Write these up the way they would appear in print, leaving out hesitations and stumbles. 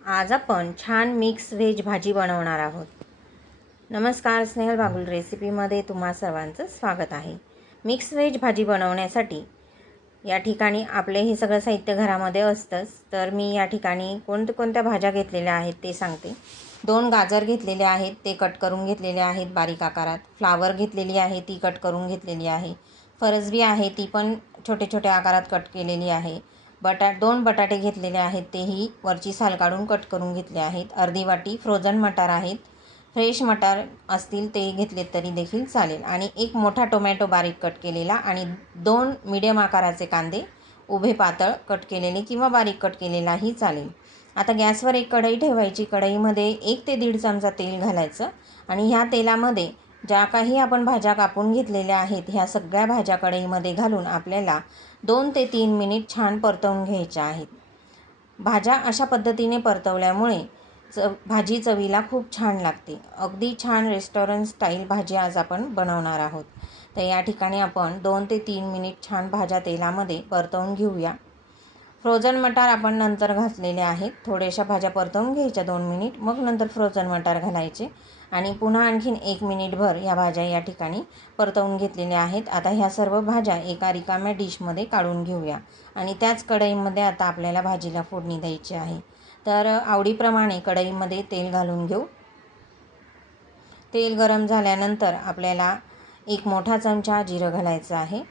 आज आपण छान मिक्स व्हेज भाजी बनवणार आहोत. नमस्कार, स्नेहल बागुल रेसिपीमध्ये तुम्हा सर्वांचं स्वागत आहे. मिक्स व्हेज भाजी बनवण्यासाठी या ठिकाणी आपले हे सगळं साहित्य घरामध्ये असतंच. तर मी या ठिकाणी कोणत्या भाज्या घेतलेल्या आहेत ते सांगते. 2 गाजर घेतलेले आहेत, ते कट करून घेतलेले आहेत बारीक आकारात. फ्लावर घेतलेली आहे, ती कट करून घेतलेली आहे. फरसबी आहे, ती पण छोटे छोटे आकारात कट केलेली आहे. 2 बटाटे घेतलेले आहेत, तेही वरची साल काढून कट करून घेतले आहेत. अर्धी वाटी फ्रोझन मटार आहेत, फ्रेश मटार असतील ते घेतलेत तरी देखील चालेल. आणि एक मोठा टोमॅटो बारीक कट केलेला आणि 2 मीडियम आकाराचे कांदे उभे पातळ कट केलेले किंवा बारीक कट केलेलाही चालेल. आता गॅसवर एक कढई ठेवायची. कढईमध्ये 1 ते 1.5 चमचा तेल घालायचं आणि ह्या तेलामध्ये ज्या काही आपण भाज्या कापून घेतलेल्या आहेत ह्या सगळ्या भाज्या कढईमध्ये घालून आपल्याला 2 ते 3 मिनिट छान परतवून घ्यायच्या आहेत. भाज्या अशा पद्धतीने परतवल्यामुळे भाजी चवीला खूप छान लागते. अगदी छान रेस्टॉरंट स्टाईल भाजी आज आपण बनवणार आहोत. तर या ठिकाणी आपण 2 ते 3 मिनिट छान भाज्या तेलामध्ये परतवून घेऊया. फ्रोझन मटार आपण नंतर घातलेले आहेत. थोड्याशा भाज्या परतवून घ्यायच्या 2 मिनिट, मग नंतर फ्रोझन मटार घालायचे आणि पुन्हा आणखीन 1 मिनिटभर ह्या भाज्या या ठिकाणी परतवून घेतलेल्या आहेत. आता ह्या सर्व भाज्या एका रिकाम्या डिशमध्ये काढून घेऊया आणि त्याच कढईमध्ये आता आपल्याला भाजीला फोडणी द्यायची आहे. तर आवडीप्रमाणे कढईमध्ये तेल घालून घेऊ. तेल गरम झाल्यानंतर आपल्याला 1 मोठा चमचा जिरं घालायचं आहे.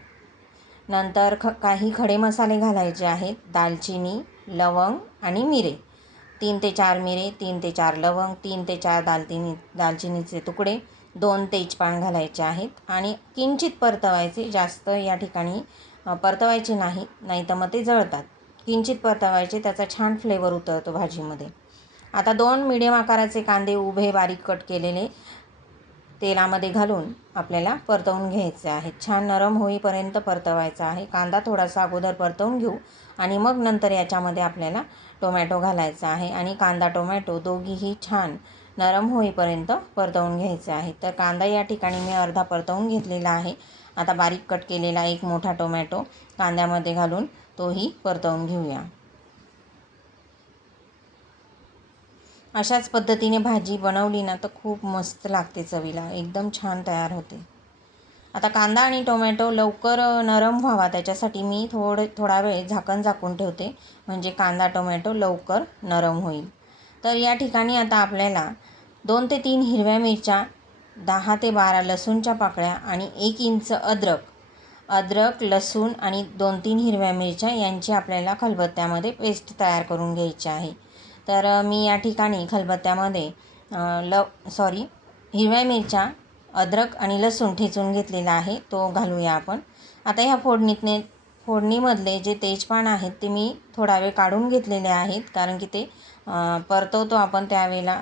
नंतर काही खडे मसाले घालायचे आहेत. दालचिनी, लवंग आणि मिरे. 3 ते 4 मिरे, 3 ते 4 लवंग, 3 ते 4 दालचिनीचे तुकडे, 2 तेजपान घालायचे आहेत आणि किंचित परतवायचे. जास्त या ठिकाणी परतवायचे नाही तर मग ते जळतात. किंचित परतवायचे, त्याचा छान फ्लेवर उतरतो भाजीमध्ये. आता 2 मीडियम आकाराचे कांदे उभे बारीक कट केलेले तेलामध्ये घालून आपल्याला परतवून घ्यायचे आहेत. छान नरम होईपर्यंत परतवायचा आहे. कांदा थोडासा अगोदर परतवून घेऊ आणि मग नंतर याच्यामध्ये आपल्याला टोमॅटो घालायचा आहे आणि कांदा टोमॅटो दोघीही छान नरम होईपर्यंत परतवून घ्यायचे आहे. तर कांदा या ठिकाणी मी अर्धा परतवून घेतलेला आहे. आता बारीक कट केलेला 1 मोठा टोमॅटो कांद्यामध्ये घालून तोही परतवून घेऊया. अशाच पद्धतीने भाजी बनवली ना तर खूप मस्त लागते, चवीला एकदम छान तयार होते. आता कांदा आणि टोमॅटो लवकर नरम व्हावा त्याच्यासाठी मी थोडा वेळ झाकण झाकून ठेवते, म्हणजे कांदा टोमॅटो लवकर नरम होईल. तर या ठिकाणी आता आपल्याला 2 ते 3 हिरव्या मिरच्या, 10 ते 12 लसूणच्या पाकळ्या आणि 1 इंच अद्रक, लसूण आणि 2-3 हिरव्या मिरच्या यांची आपल्याला खलबत्त्यामध्ये पेस्ट तयार करून घ्यायची आहे. तर मी या ठिकाणी खलबत्त्यामध्ये हिरव्या मिरच्या, अद्रक आणि लसूण ठेचून घेतलेला आहे, तो घालूया आपण. आता ह्या फोडणीमधले जे तेजपान आहेत ते मी थोडा वेळ काढून घेतलेले आहेत, कारण की ते परतवतो आपण त्यावेळेला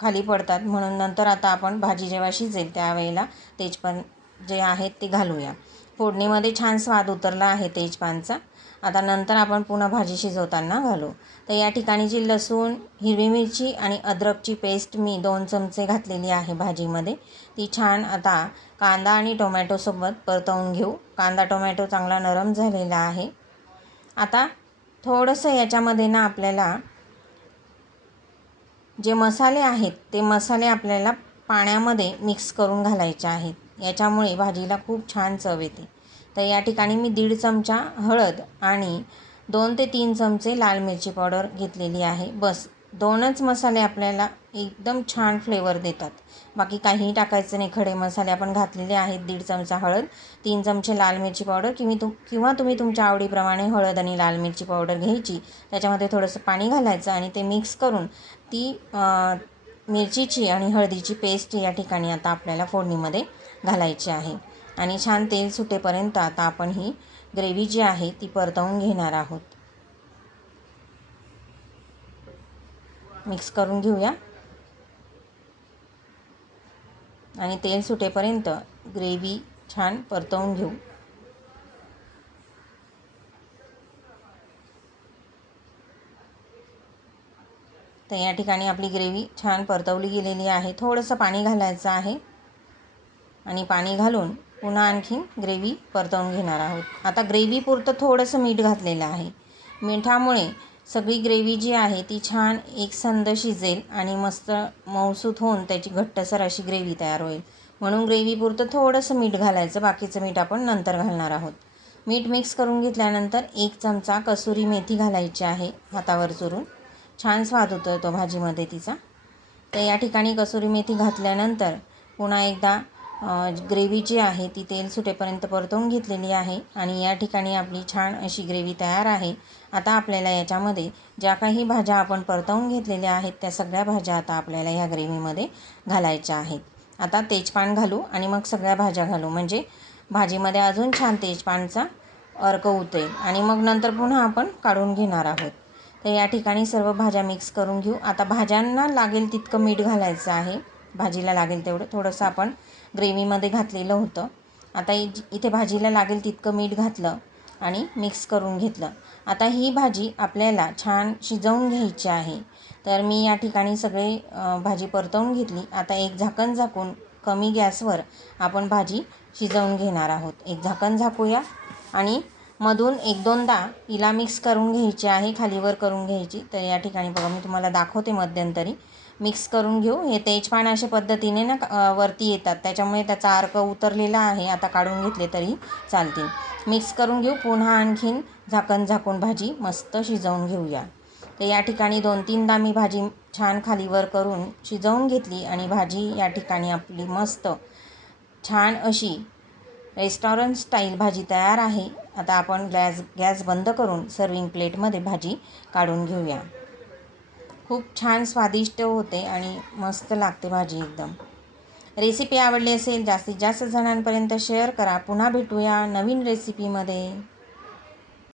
खाली पडतात, म्हणून नंतर आता आपण भाजी जेव्हा शिजेल त्यावेळेला तेजपान जे आहेत ते घालूया. फोडणीमध्ये छान स्वाद उतरला आहे तेजपानचा. आता नंतर आपण पुन्हा भाजी शिजवताना घालू. तर या ठिकाणी जी लसूण, हिरवी मिरची आणि अद्रकची पेस्ट मी 2 चमचे घातलेली आहे भाजीमध्ये, ती छान आता कांदा आणि टोमॅटोसोबत परतवून घेऊ. कांदा टोमॅटो चांगला नरम झालेला आहे. आता थोडंसं याच्यामध्ये ना आपल्याला जे मसाले आहेत ते मसाले आपल्याला पाण्यामध्ये मिक्स करून घालायचे आहेत. याच्यामुळे भाजीला खूप छान चव येते. तर या ठिकाणी मी 1.5 चमचा हळद आणि 2 ते 3 चमचे लाल मिरची पावडर घेतलेली आहे. बस 2च मसाले आपल्याला एकदम छान फ्लेवर देतात. बाकी काहीही टाकायचं नाही. खडे मसाले आपण घातलेले आहेत. 1.5 चमचा हळद, 3 चमचे लाल मिरची पावडर किंवा तुम्ही तुमच्या आवडीप्रमाणे हळद आणि लाल मिरची पावडर घ्यायची. त्याच्यामध्ये थोडंसं पाणी घालायचं आणि ते मिक्स करून ती मिरचीची आणि हळदीची पेस्ट या ठिकाणी आता आपल्याला फोडणीमध्ये घालायची आहे आणि छान तेल सुटेपर्यंत आता आपण ही ग्रेव्ही जी आहे ती परतवून घेणार आहोत. मिक्स करून घेऊया आणि तेल सुटेपर्यंत ग्रेव्ही छान परतवून घेऊ. तर या ठिकाणी आपली ग्रेव्ही छान परतवली गेलेली आहे. थोडंसं पाणी घालायचं आहे आणि पाणी घालून पुन्हा आणखीन ग्रेव्ही परतवून घेणार आहोत. आता ग्रेव्हीपुरतं थोडंसं मीठ घातलेलं आहे. मिठामुळे सगळी ग्रेव्ही जी आहे ती छान एकसंध शिजेल आणि मस्त मऊसूत होऊन त्याची घट्टसर अशी ग्रेव्ही तयार होईल. म्हणून ग्रेव्हीपुरतं थोडंसं मीठ घालायचं, बाकीचं मीठ आपण नंतर घालणार आहोत. मीठ मिक्स करून घेतल्यानंतर 1 चमचा कसुरी मेथी घालायची आहे हातावर चुरून. छान स्वाद होतो तो भाजीमध्ये तिचा. तर या ठिकाणी कसुरी मेथी घातल्यानंतर पुन्हा एकदा ग्रेव्ही जी आहे ती तेल सुटेपर्यंत परतवून घेतलेली आहे आणि या ठिकाणी आपली छान अशी ग्रेव्ही तयार आहे. आता आपल्याला याच्यामध्ये ज्या काही भाज्या आपण परतवून घेतलेल्या आहेत त्या सगळ्या भाज्या आता आपल्याला ह्या ग्रेव्हीमध्ये घालायच्या आहेत. आता तेजपान घालू आणि मग सगळ्या भाज्या घालू, म्हणजे भाजीमध्ये अजून छान तेजपानचा अर्क उतरेल आणि मग नंतर पुन्हा आपण काढून घेणार आहोत. तर या ठिकाणी सर्व भाज्या मिक्स करून घेऊ. आता भाज्यांना लागेल तितकं मीठ घालायचं आहे. भाजीला लागेल तेवढं, थोडंसं आपण ग्रेव्हीमध्ये घातलेलं होतं. आता इथे भाजीला लागेल तितकं मीठ घातलं आणि मिक्स करून घेतलं. आता ही भाजी आपल्याला छान शिजवून घ्यायची आहे. तर मी या ठिकाणी सगळे भाजी परतवून घेतली. आता एक झाकण झाकून कमी गॅसवर आपण भाजी शिजवून घेणार आहोत. एक झाकण झाकूया आणि मधून 1-2दा हिला मिक्स करून घ्यायची आहे, खालीवर करून घ्यायची. तर या ठिकाणी बघा मी तुम्हाला दाखवते मध्यंतरी. मिक्स करून घेऊ. हे तेजपान अशा पद्धतीने ना वरती येतात, त्याच्यामुळे त्याचा अर्क उतरलेला आहे. आता काढून घेतले तरी चालतील. मिक्स करून घेऊ. पुन्हा आणखीन झाकण झाकून भाजी मस्त शिजवून घेऊया. तर या ठिकाणी 2-3दा मी भाजी छान खालीवर करून शिजवून घेतली आणि भाजी या ठिकाणी आपली मस्त छान अशी रेस्टॉरंट स्टाईल भाजी तयार आहे. आता आपण गॅस बंद करून सर्विंग प्लेटमध्ये भाजी काढून घेऊया. खूप छान स्वादिष्ट होते आणि मस्त लागते भाजी एकदम. रेसिपी आवडली असेल जास्तीत जास्त जणांपर्यंत शेअर करा. पुन्हा भेटूया नवीन रेसिपीमध्ये.